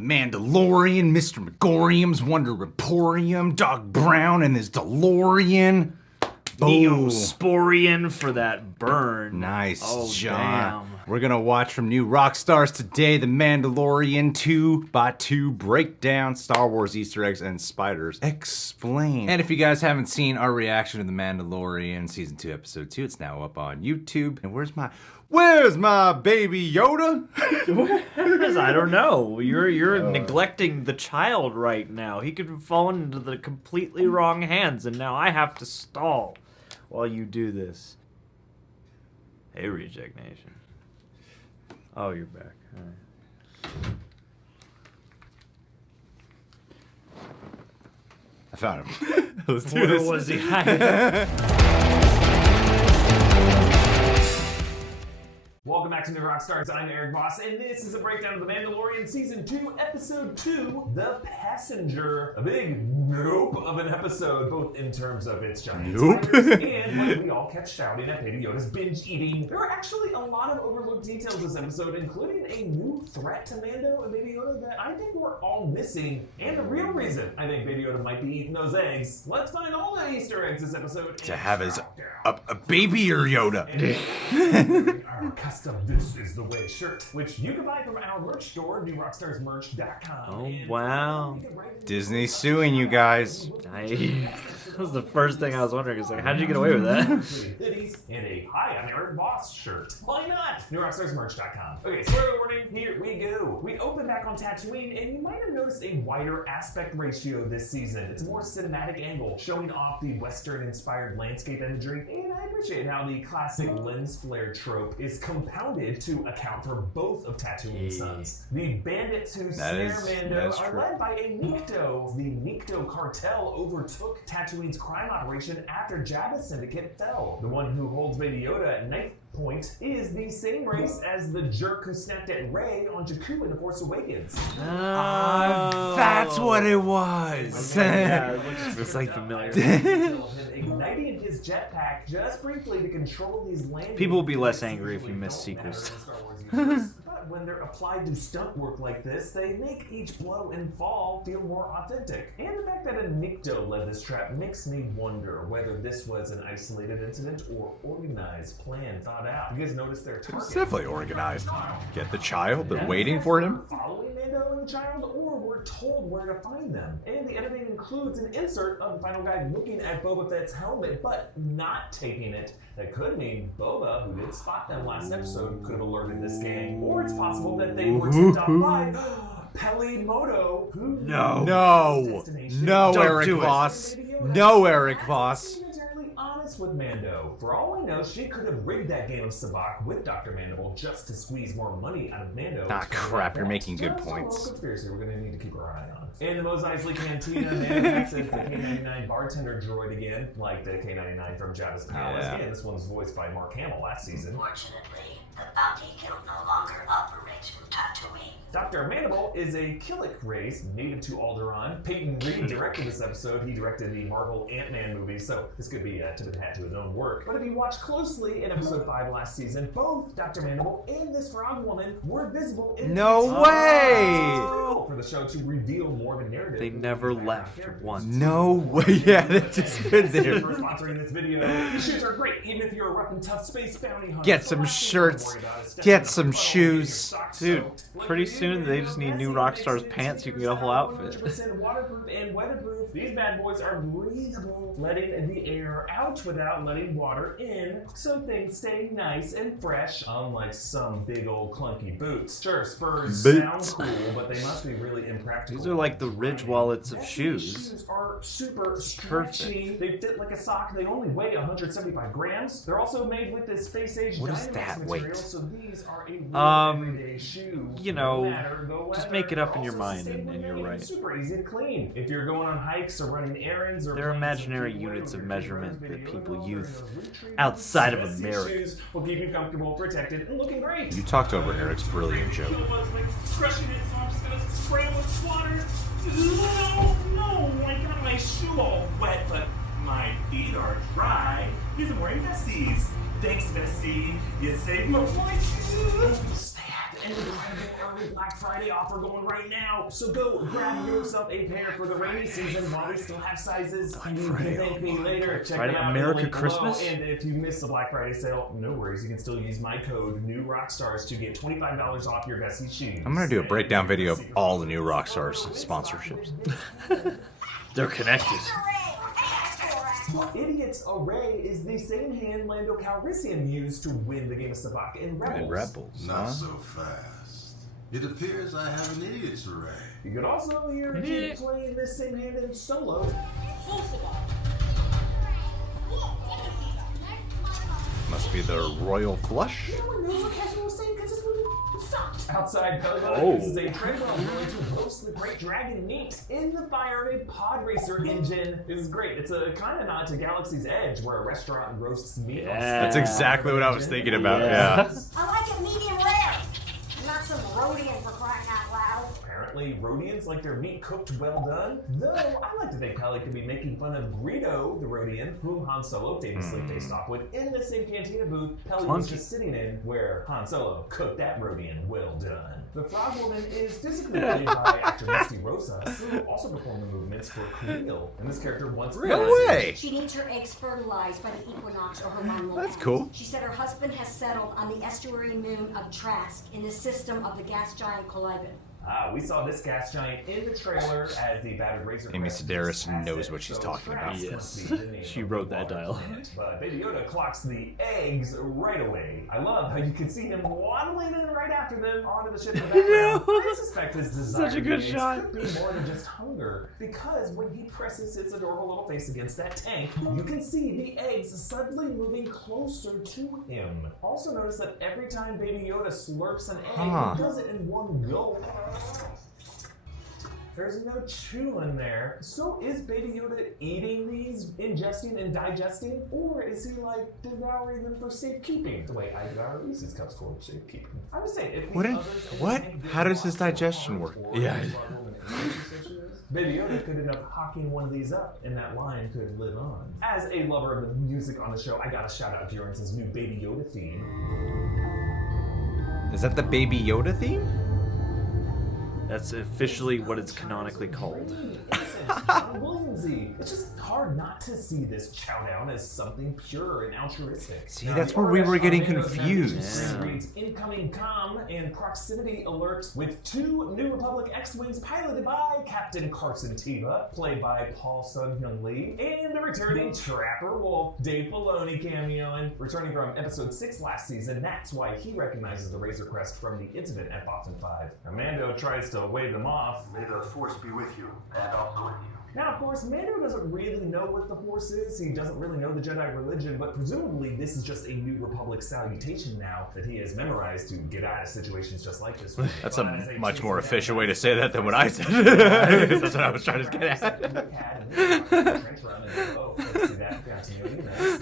The Mandalorian, Mr. Megorium's Wonder Emporium, Doc Brown and his DeLorean. Neosporian for that burn. Nice, John. Damn. We're gonna watch from new Rockstars today, The Mandalorian 2x02 Breakdown, Star Wars Easter eggs and spiders explained. And if you guys haven't seen our reaction to The Mandalorian Season 2, Episode 2, it's now up on YouTube. And where's my baby Yoda? I don't know. You're neglecting the child right now. He could have fallen into the completely wrong hands, and now I have to stall while you do this. Hey, Reject Nation. Oh, you're back. All right. I found him. Let's do this. Where was he hiding? Welcome back to New Rockstars. I'm Eric Voss, and this is a breakdown of The Mandalorian Season 2, Episode 2, The Passenger. A big nope of an episode, both in terms of its giant spiders and when we all kept shouting at Baby Yoda's binge eating. There are actually a lot of overlooked details this episode, including a new threat to Mando and Baby Yoda that I think we're all missing, and the real reason I think Baby Yoda might be eating those eggs. Let's find all the Easter eggs this episode. To have his a baby or Yoda. Our custom "This is the Way" shirt, which you can buy from our merch store, newrockstarsmerch.com. Oh, wow. Disney's suing you guys. That was the first thing I was wondering. It's like, how did you get away with that? Hoodies and a "Hi, I'm Eric Voss" shirt. Why not? newrockstarsmerch.com. Okay, spoiler warning, here we go. We open back on Tatooine, and you might have noticed a wider aspect ratio this season. It's a more cinematic angle, showing off the Western-inspired landscape imagery, and I appreciate how the classic lens flare trope is compounded to account for both of Tatooine's sons. The bandits who snare Mando are led by a Nikto. The Nikto cartel overtook Tatooine's crime operation after Jabba's syndicate fell. The one who holds Baby Yoda at knife point is the same race as the jerk who snapped at Rey on Jakku in The Force Awakens. That's what it was. Yeah, it looks just like familiar. Igniting his jetpack just briefly to control these landings. People will be less angry if you miss sequels. But when they're applied to stunt work like this, they make each blow and fall feel more authentic. And the fact that a Nikto led this trap makes me wonder whether this was an isolated incident or organized plan thought out. You guys notice their target? It's definitely organized. Get the child, they're waiting for him. Following Mando and the child, or we're told where to find them. And the editing includes an insert of the final guy looking at Boba Fett's helmet, but not taking it. That could mean Boba, who did spot them last episode, could have alerted this gang. Or it's possible that they were tipped off by Pelimoto, who... No, Eric Voss. No, Eric Voss. Honest with Mando. For all we know, she could have rigged that game of Sabacc with Dr. Mandible just to squeeze more money out of Mando. Ah, crap, you're making good points. Conspiracy we're going to need to keep our eye on. In the Mos Eisley Cantina, Mando accesses the K-99 bartender droid again, like the K-99 from Jabba's Palace. Yeah. Again, this one's voiced by Mark Hamill last season. Fortunately, the bounty guild no longer operates from Tatooine. Dr. Mandible is a Killick race native to Alderaan. Peyton Reed directed this episode. He directed the Marvel Ant-Man movie, so this could be a tip of the hat to his own work. But if you watch closely in episode 5 last season, both Dr. Mandible and this frog woman were visible in No way! for the show to reveal more of the narrative. They never left once. No way. Yeah, they've just been there. For sponsoring this video. These shoes are great, even if you're a rough and tough space bounty hunter. Get some shirts. Get some shoes. Dude, pretty soon they just need new Rockstars pants. You can get a whole outfit. 100% waterproof and weatherproof. These bad boys are breathable, letting the air out without letting water in, so things stay nice and fresh, unlike some big old clunky boots. Sure, Spurs sound cool, but they must be really impractical. These are like the ridge wallets of shoes. Shoes are super stretchy. They fit like a sock. They only weigh 175 grams. They're also made with this space-age What is Dynamax that material, weight? so these are a real everyday shoe. You know, No matter the weather. just make it up in your Also mind safely and you're made right. Super easy to clean. If you're going on hikes or running errands or They're playing imaginary some units of keyboard, measurement your that favorite people video, use your retreat, outside of these America. shoes will keep you comfortable, protected, and looking great. You talked over Eric's brilliant joke. Crushing it, so I'm just gonna spray it with water. No, I got my shoe all wet, but my feet are dry. Because I'm wearing Messies. Thanks, Messi. You saved my life. Oops, they have an incredible early Black Friday offer going right now. So go grab yourself a pair for the rainy season while we still have sizes. You can thank me later. Check Friday, them out America in the link below. Christmas? And if you missed the Black Friday sale, no worries. You can still use my code New Rockstars to get $25 off your Bessie shoes. I'm gonna do a breakdown video of all the new Rockstars sponsorships. They're connected. Idiot's Array is the same hand Lando Calrissian used to win the game of Sabacc in Rebels. Rebels, Not huh? so fast. It appears I have an idiot's array. You could also hear Kid playing this same hand in Solo. Must be the Royal Flush. No one knows what Kessler was saying because this movie sucked. Outside Belgrade, this is a trailer going to roast the great dragon meat in the fire of a pod racer engine. This is great. It's a kind of nod to Galaxy's Edge, where a restaurant roasts meat. That's exactly what I was thinking about, yeah. I like it medium rare. Not some Rhodian for crying out loud. Apparently, Rhodians like their meat cooked well done. Though, I like to think Pelly could be making fun of Greedo, the Rhodian, whom Han Solo famously faced off with in the same cantina booth Pelly was just sitting in, where Han Solo cooked that Rhodian well done. The Frog Woman is physically played by actor Misty Rosa, who also performed the movements for Camille. And this character once No way! She needs her eggs fertilized by the equinox or her long That's cool. She said her husband has settled on the estuary moon of Trask in the system of the gas giant Caliban. We saw this gas giant in the trailer as the battered Razor. Amy Crest Sedaris passed knows it, what she's so talking about. Trask Yes. must be the name She of wrote the that water dialogue. planet. But Baby Yoda clocks the eggs right away. I love how you can see him waddling in right after them onto the ship in the background. I suspect his desire Such a good for the eggs shot. could be more than just hunger, because when he presses his adorable little face against that tank, you can see the eggs suddenly moving closer to him. Also notice that every time Baby Yoda slurps an egg, he does it in one gulp. There's no chew in there. So is Baby Yoda eating these, ingesting and digesting? Or is he like devouring them for safekeeping? The way I devour Reese's cups for safekeeping. I'm just saying, if What these in- others in what? the tank did How does not his digestion work? or Yeah. his Frog Woman is, Baby Yoda could end up hawking one of these up, and that line could live on. As a lover of the music on the show, I gotta shout out Bjornson's new Baby Yoda theme. Is that the Baby Yoda theme? That's officially what it's canonically called. Williamsy. It's just hard not to see this chow down as something pure and altruistic. See, that's where we were getting confused. Screen reads incoming comm and proximity alert with 2 New Republic X-Wings piloted by Captain Carson Teva, played by Paul Sun-Hyun Lee, and the returning Trapper Wolf, Dave Filoni cameoing, returning from Episode 6 last season. That's why he recognizes the Razor Crest from the incident at Boston 5. Mando tries to wave them off. May the force be with you, and also with you. Now, of course, Mando doesn't really know what the Force is. He doesn't really know the Jedi religion, but presumably this is just a New Republic salutation now that he has memorized to get out of situations just like this one. That's But a as they much chase more him down, efficient way to say that than what I said. That's what I was trying to get at.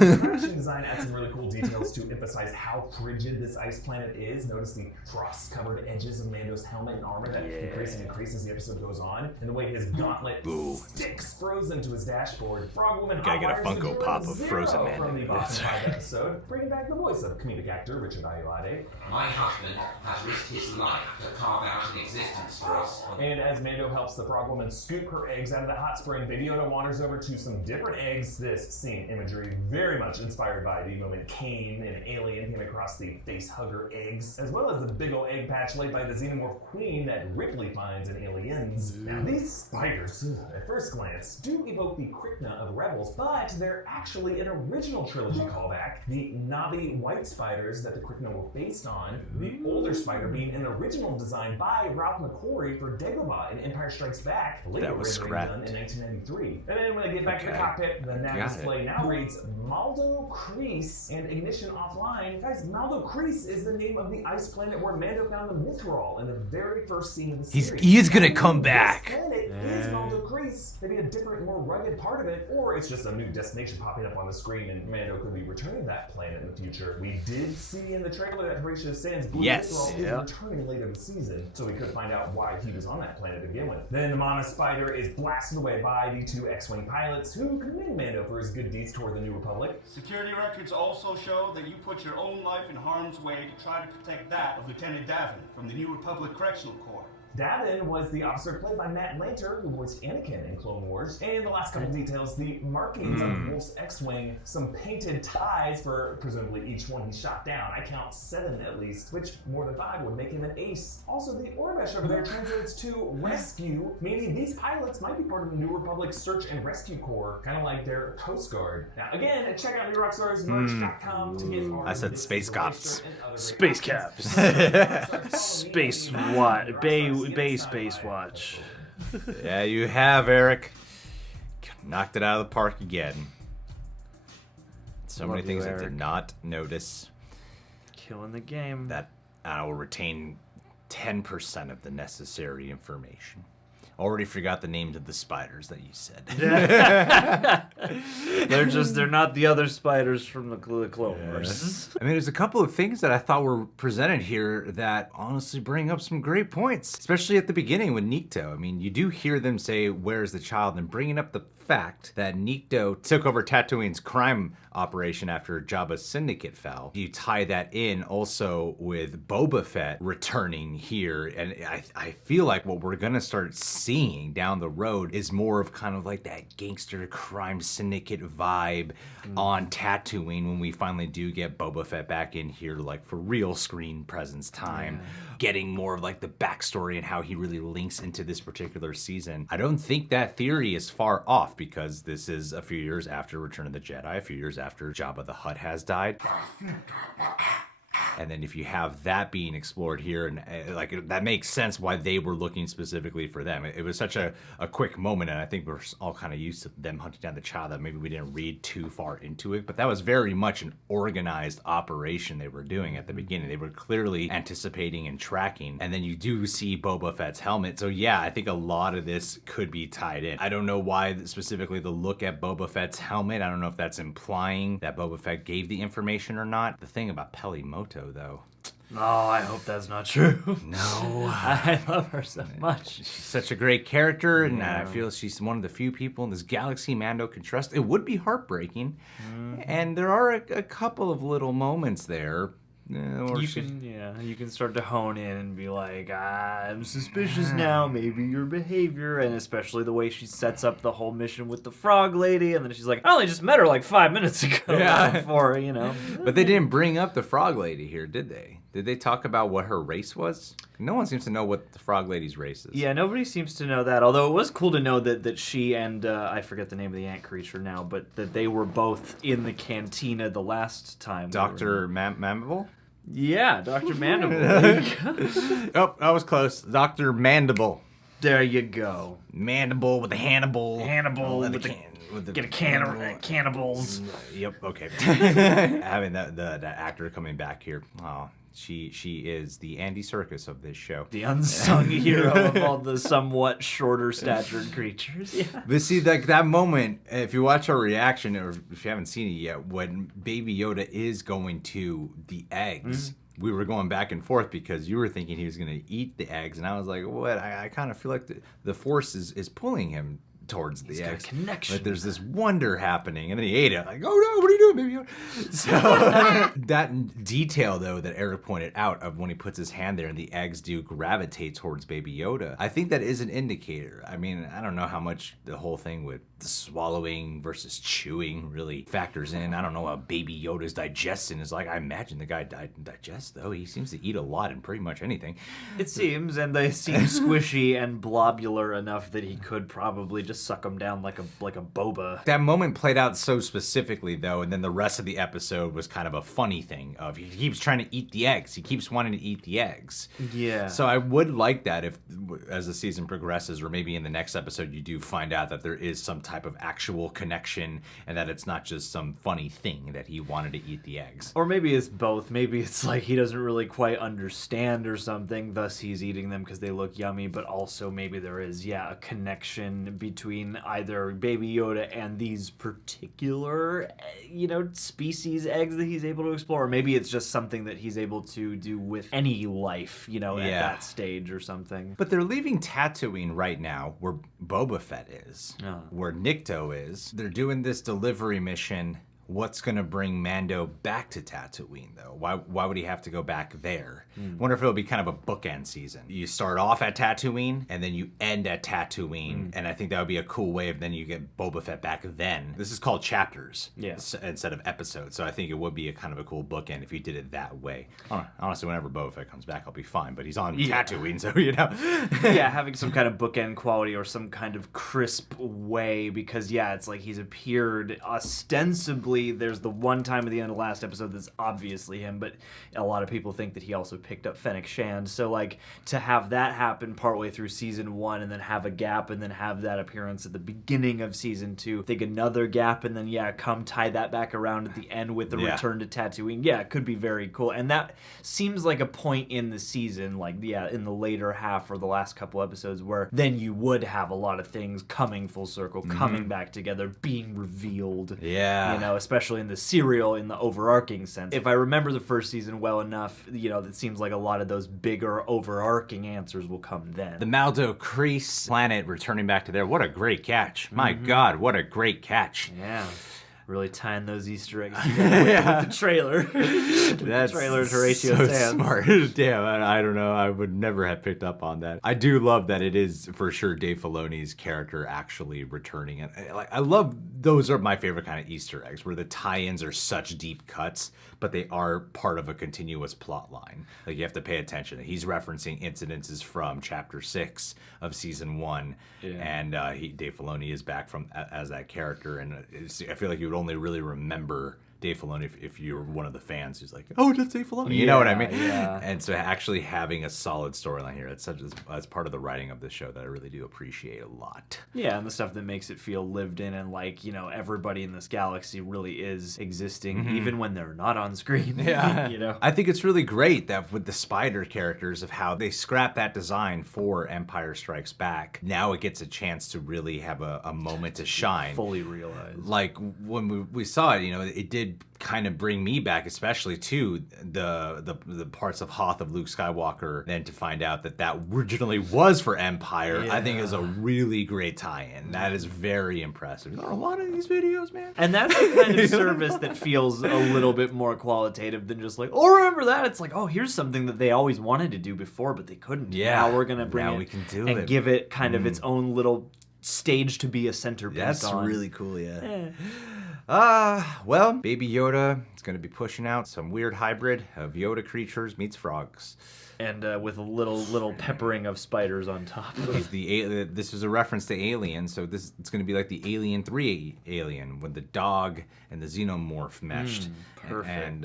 The production design adds some really cool details to emphasize how frigid this ice planet is. Notice the frost-covered edges of Mando's helmet and armor that increase and increase as the episode goes on, and the way his gauntlet sticks frozen to his dashboard. Frog Woman Gotta get a hotwires Funko the Pop of Zero Frozen Mando. from the Boston 5 episode, bringing back the voice of comedic actor Richard Ayoade. My husband has risked his life to carve out an existence for us. And as Mando helps the Frog Woman scoop her eggs out of the hot spring, Baby Yoda wanders over to some different eggs. This scene imagery very much inspired by the moment Kane and Alien came across the face hugger eggs, as well as the big ol' egg patch laid by the Xenomorph Queen that Ripley finds in Aliens. Now these spiders, at first glance, do evoke the Krykna of Rebels, but they're actually an original trilogy callback. The Navi white spiders that the Krykna were based on, the older spider being an original design by Ralph McQuarrie for Dagobah in Empire Strikes Back, later That was rendering done scrapped. in 1993. And then when they get back to the Okay. cockpit, the nav Got display now reads Maldo Kreese and ignition offline. Guys, Maldo Kreese is the name of the ice planet where Mando found the Mithril in the very first scene of the series. He is gonna come This back. planet is Maldo Kreese. race, maybe a different, more rugged part of it, or it's just a new destination popping up on the screen and Mando could be returning to that planet in the future. We did see in the trailer that Horatio Sands is returning later this season, so we could find out why he was on that planet to begin with. Then the Mama Spider is blasted away by the 2 X-Wing pilots who commend Mando for his good deeds toward the New Republic. Security records also show that you put your own life in harm's way to try to protect that of Lieutenant Davin from the New Republic Correctional Corps. Davin was the officer played by Matt Lanter, who voiced Anakin in Clone Wars. And the last couple details, the markings on Wolf's X-Wing, some painted ties for presumably each one he shot down. I count 7 at least, which more than 5 would make him an ace. Also, the Orbesh over there translates to rescue, meaning these pilots might be part of the New Republic Search and Rescue Corps, kind of like their Coast Guard. Now, again, check out Rockstarsmerch.com to get more. I said space cops. Space caps. Space what? Bay Space Watch. Yeah, you have, Eric. Knocked it out of the park again. So many things I did not notice. Killing the game. That I will retain 10% of the necessary information. Already forgot the names of the spiders that you said. They're not the other spiders from the Clone Wars. I mean, there's a couple of things that I thought were presented here that honestly bring up some great points, especially at the beginning with Nikto. I mean, you do hear them say, "Where's the child?" and bringing up the fact that Nikto took over Tatooine's crime operation after Jabba's syndicate fell. You tie that in also with Boba Fett returning here, and I feel like what we're gonna start seeing down the road is more of kind of like that gangster crime syndicate vibe on Tatooine when we finally do get Boba Fett back in here, like for real screen presence time, getting more of like the backstory and how he really links into this particular season. I don't think that theory is far off because this is a few years after Return of the Jedi, a few years after Jabba the Hutt has died. And then if you have that being explored here, and like that makes sense why they were looking specifically for them. It was such a quick moment, and I think we're all kind of used to them hunting down the child that maybe we didn't read too far into it. But that was very much an organized operation they were doing at the beginning. They were clearly anticipating and tracking. And then you do see Boba Fett's helmet. So yeah, I think a lot of this could be tied in. I don't know why specifically the look at Boba Fett's helmet. I don't know if that's implying that Boba Fett gave the information or not. The thing about Pelimoto, though. Oh, I hope that's not true. No. I love her so much. She's such a great character, and I feel she's one of the few people in this galaxy Mando can trust. It would be heartbreaking, and there are a couple of little moments there. You can start to hone in and be like, I'm suspicious now, maybe your behavior, and especially the way she sets up the whole mission with the frog lady, and then she's like, I only just met her like 5 minutes ago. Before, you know. But they didn't bring up the frog lady here, did they? Did they talk about what her race was? No one seems to know what the frog lady's race is. Yeah, nobody seems to know that, although it was cool to know that she and, I forget the name of the ant creature now, but that they were both in the cantina the last time. Dr. Mandible? Yeah, Dr. Mandible. Oh, that was close. Dr. Mandible. There you go. Mandible with the Hannibal. Get a can of cannibals. Yep, okay. Having the actor coming back here. Oh, she is the Andy Serkis of this show. The unsung hero of all the somewhat shorter statured creatures. Yeah. But see, like that moment, if you watch our reaction, or if you haven't seen it yet, when Baby Yoda is going to the eggs, we were going back and forth because you were thinking he was going to eat the eggs, and I was like, what? I kind of feel like the Force is pulling him towards the eggs. Connection. Like there's this wonder happening, and then he ate it. Like, oh no, what are you doing, Baby Yoda? So that detail, though, that Eric pointed out of when he puts his hand there and the eggs do gravitate towards Baby Yoda, I think that is an indicator. I mean, I don't know how much the whole thing with the swallowing versus chewing really factors in. I don't know how Baby Yoda's digestion is like. I imagine the guy digests, though. He seems to eat a lot and pretty much anything. It seems, and they seem squishy and blobular enough that he could probably just suck them down like a boba. That moment played out so specifically, though, and then the rest of the episode was kind of a funny thing of he keeps trying to eat the eggs. He keeps wanting to eat the eggs. Yeah. So I would like that if, as the season progresses, or maybe in the next episode, you do find out that there is some type of actual connection and that it's not just some funny thing that he wanted to eat the eggs. Or maybe it's both. Maybe it's like he doesn't really quite understand or something, thus he's eating them because they look yummy, but also maybe there is, a connection between between either Baby Yoda and these particular, species eggs that he's able to explore. Or maybe it's just something that he's able to do with any life, at that stage or something. But they're leaving Tatooine right now, where Boba Fett is, where Nikto is. They're doing this delivery mission. What's gonna bring Mando back to Tatooine, though? Why would he have to go back there? Wonder if it'll be kind of a bookend season. You start off at Tatooine, and then you end at Tatooine, and I think that would be a cool way of then you get Boba Fett back then. This is called chapters instead of episodes, so I think it would be a kind of a cool bookend if you did it that way. Honestly, whenever Boba Fett comes back, I'll be fine, but he's on Tatooine, so having some kind of bookend quality or some kind of crisp way, because it's like he's appeared ostensibly. There's the one time at the end of the last episode that's obviously him, but a lot of people think that he also picked up Fennec Shand. So, like, to have that happen partway through season 1 and then have a gap and then have that appearance at the beginning of season 2, think another gap and then, come tie that back around at the end with the return to Tatooine. It could be very cool. And that seems like a point in the season, in the later half or the last couple episodes, where then you would have a lot of things coming full circle, coming back together, being revealed. Especially in the serial, in the overarching sense. If I remember the first season well enough, it seems like a lot of those bigger overarching answers will come then. The Maldo Kreese planet returning back to there. What a great catch. My God, what a great catch. Yeah. Really tying those Easter eggs together with the trailer. That's the trailer to Horatio so Sands. Smart. Damn, I don't know. I would never have picked up on that. I do love that it is for sure Dave Filoni's character actually returning. And I love those are my favorite kind of Easter eggs where the tie-ins are such deep cuts, but they are part of a continuous plot line. Like you have to pay attention. He's referencing incidences from Chapter 6 of Season 1, and Dave Filoni is back as that character. And I feel like you would only really remember Dave Filoni if you're one of the fans who's like, oh, that's Dave Filoni. You know what I mean? Yeah. And so actually having a solid storyline here, that's part of the writing of this show that I really do appreciate a lot. Yeah, and the stuff that makes it feel lived in and like, everybody in this galaxy really is existing, even when they're not on screen. Yeah. I think it's really great that with the spider characters of how they scrapped that design for Empire Strikes Back. Now it gets a chance to really have a moment to shine. Fully realized. Like when we saw it, it did kind of bring me back, especially to the parts of Hoth of Luke Skywalker, then to find out that originally was for Empire, I think is a really great tie-in. That is very impressive. There are a lot of these videos, man. And that's the kind of service that feels a little bit more qualitative than just like, oh, remember that? It's like, oh, here's something that they always wanted to do before, but they couldn't. Yeah. Now we're going to bring now it we can do and it. give it kind of its own little stage to be a centerpiece That's on. really cool, well, Baby Yoda is going to be pushing out some weird hybrid of Yoda creatures meets frogs. And with a little peppering of spiders on top. This was a reference to Alien, so it's going to be like the Alien 3 Alien when the dog and the xenomorph meshed. Perfect. And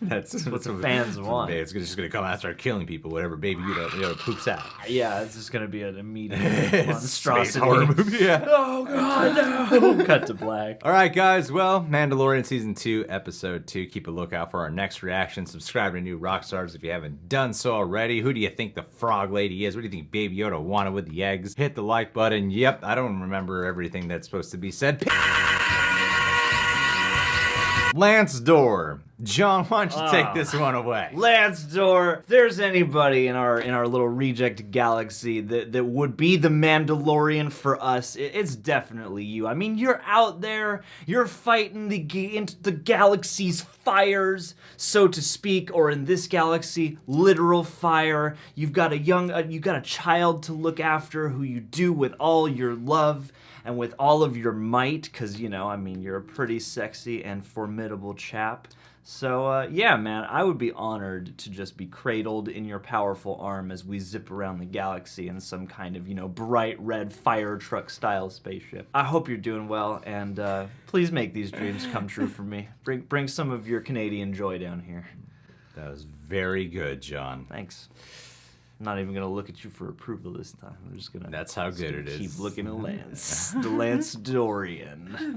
that's what the fans want. It's just going to come out and start killing people, whatever Baby Yoda poops out. Yeah, it's just going to be an immediate monstrosity. Space horror movie, yeah. Oh, God, no. Cut to black. All right, guys. Well, Mandalorian Season 2, Episode 2. Keep a lookout for our next reaction. Subscribe to New Rockstars if you haven't done so already. Who do you think the frog lady is? What do you think Baby Yoda wanted with the eggs? Hit the like button. Yep, I don't remember everything that's supposed to be said. Lance Dorr. John, why don't you take this one away? Lance Dorr, if there's anybody in our little reject galaxy that would be the Mandalorian for us, it's definitely you. I mean, you're out there, you're fighting into the galaxy's fires, so to speak, or in this galaxy, literal fire. You've got a child to look after who you do with all your love and with all of your might, because, you're a pretty sexy and formidable chap. So, yeah, man, I would be honored to just be cradled in your powerful arm as we zip around the galaxy in some kind of, bright red fire truck style spaceship. I hope you're doing well, and please make these dreams come true for me. Bring some of your Canadian joy down here. That was very good, John. Thanks. I'm not even going to look at you for approval this time. I'm just going to... That's how good it is. Keep looking at Lance. The Lance Dorian.